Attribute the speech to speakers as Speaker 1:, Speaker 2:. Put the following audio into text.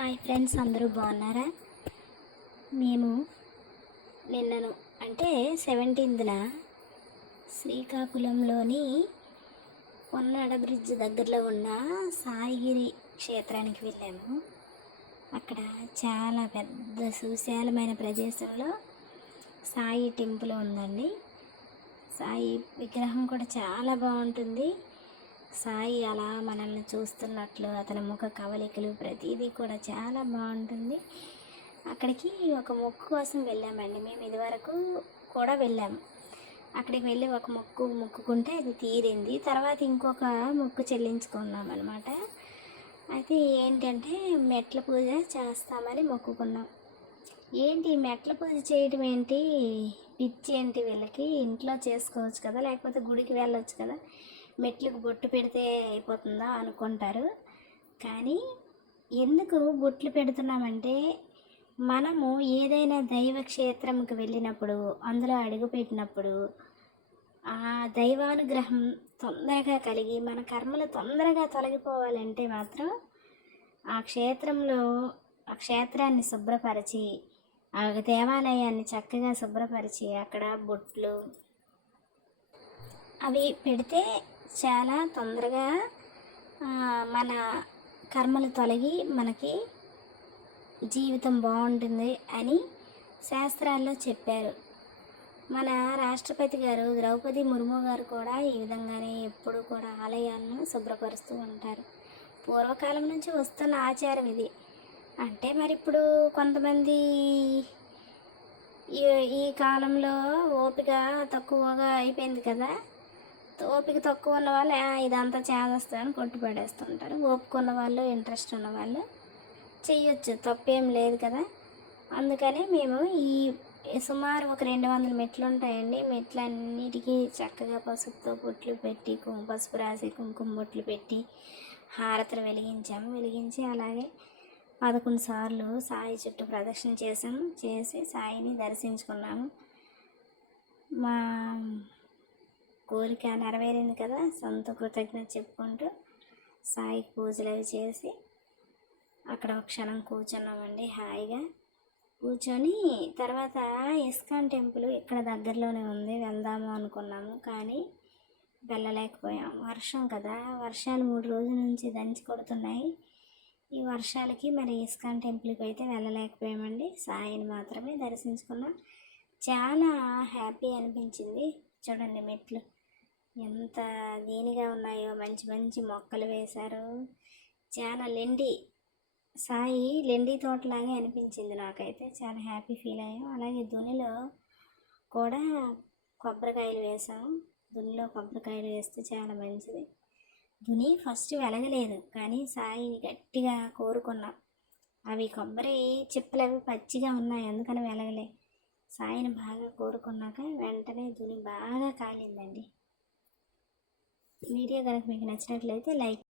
Speaker 1: Hi friends అందరూ బాగున్నారా? మేము నిన్నను అంటే సెవెంటీన్త్న శ్రీకాకుళంలోని పొన్నాడ బ్రిడ్జ్ దగ్గరలో ఉన్న సాయిగిరి క్షేత్రానికి వెళ్ళాము. అక్కడ చాలా పెద్ద సుశాలమైన ప్రదేశంలో సాయి టెంపుల్ ఉందండి. సాయి విగ్రహం కూడా చాలా బాగుంటుంది. సాయి అలా మనల్ని చూస్తున్నట్లు అతని ముఖ కవలికలు ప్రతిదీ కూడా చాలా బాగుంటుంది. అక్కడికి ఒక మొక్కు కోసం వెళ్ళామండి. మేము ఇదివరకు కూడా వెళ్ళాము అక్కడికి వెళ్ళి ఒక మొక్కు మొక్కుకుంటే అది తీరింది. తర్వాత ఇంకొక మొక్కు చెల్లించుకున్నాం అనమాట అయితే ఏంటంటే మెట్ల పూజ చేస్తామని మొక్కుకున్నాం. ఏంటి మెట్ల పూజ చేయడం ఏంటి? పిచ్చి ఏంటి వీళ్ళకి? ఇంట్లో చేసుకోవచ్చు కదా లేకపోతే గుడికి వెళ్ళొచ్చు కదా? మెట్లకు బొట్టు పెడితే అయిపోతుందా అనుకుంటారు. కానీ ఎందుకు బొట్లు పెడుతున్నామంటే మనము ఏదైనా దైవ క్షేత్రంకి వెళ్ళినప్పుడు అందులో అడుగుపెట్టినప్పుడు ఆ దైవానుగ్రహం తొందరగా కలిగి మన కర్మలు తొందరగా తొలగిపోవాలంటే మాత్రం ఆ క్షేత్రంలో ఆ క్షేత్రాన్ని శుభ్రపరిచి ఆ దేవాలయాన్ని చక్కగా శుభ్రపరిచి అక్కడ బొట్లు అవి పెడితే చాలా తొందరగా మన కర్మలు తొలగి మనకి జీవితం బాగుంటుంది అని శాస్త్రాల్లో చెప్పారు. మన రాష్ట్రపతి గారు ద్రౌపది ముర్ము గారు కూడా ఈ విధంగానే ఎప్పుడు కూడా ఆలయాలను శుభ్రపరుస్తూ ఉంటారు. పూర్వకాలం నుంచి వస్తున్న ఆచారం ఇది. అంటే మరి ఇప్పుడు కొంతమంది ఈ ఈ కాలంలో ఓపిక తక్కువగా అయిపోయింది కదా. ఓపిక తక్కువ ఉన్న వాళ్ళు ఇదంతా చేదస్తారని కొట్టి పడేస్తుంటారు. ఓపిక ఉన్న వాళ్ళు ఇంట్రెస్ట్ ఉన్న వాళ్ళు చెయ్యొచ్చు తప్పేం లేదు కదా. అందుకని మేము ఈ సుమారు ఒక రెండు వందల మెట్లు ఉంటాయండి. మెట్లన్నిటికీ చక్కగా పసుపుతో బొట్లు పెట్టి కుంకుమ పసుపు రాసి కుంకుమ బొట్లు పెట్టి హారతలు వెలిగించాము. వెలిగించి అలాగే పదకొండు సార్లు సాయి చుట్టూ ప్రదక్షిణ చేసాము చేసి సాయిని దర్శించుకున్నాము. మా కోరిక నెరవేరింది కదా సొంత కృతజ్ఞత చెప్పుకుంటూ సాయికి పూజలు అవి చేసి అక్కడ ఒక క్షణం కూర్చున్నామండి హాయిగా. కూర్చొని తర్వాత ఇస్కాన్ టెంపుల్ ఇక్కడ దగ్గరలోనే ఉంది వెళ్దాము అనుకున్నాము కానీ వెళ్ళలేకపోయాం. వర్షం కదా వర్షాలు మూడు రోజుల నుంచి దంచి కొడుతున్నాయి. ఈ వర్షాలకి మరి ఇస్కాన్ టెంపుల్కి అయితే వెళ్ళలేకపోయామండి. సాయిని మాత్రమే దర్శించుకున్నాం. చాలా హ్యాపీ అనిపించింది. చూడండి మెట్లు. ఎంత దీనిగా ఉన్నాయో మంచి మంచి మొక్కలు వేశారు. చాలా లెండి సాయి లెండి తోటలాగే అనిపించింది నాకైతే. చాలా హ్యాపీ ఫీల్ అయ్యాం. అలాగే దునిలో కూడా కొబ్బరికాయలు వేసాం దునిలో కొబ్బరికాయలు వేస్తే చాలా మంచిది. దుని ఫస్ట్ వెలగలేదు కానీ సాయి గట్టిగా కోరుకున్నాం. అవి కొబ్బరి చిప్పలు అవి పచ్చిగా ఉన్నాయి అందుకని వెలగలే. సాయిని బాగా కోరుకున్నాక వెంటనే దుని బాగా కాలిందండి. వీడియో కనుక మీకు నచ్చినట్లయితే లైక్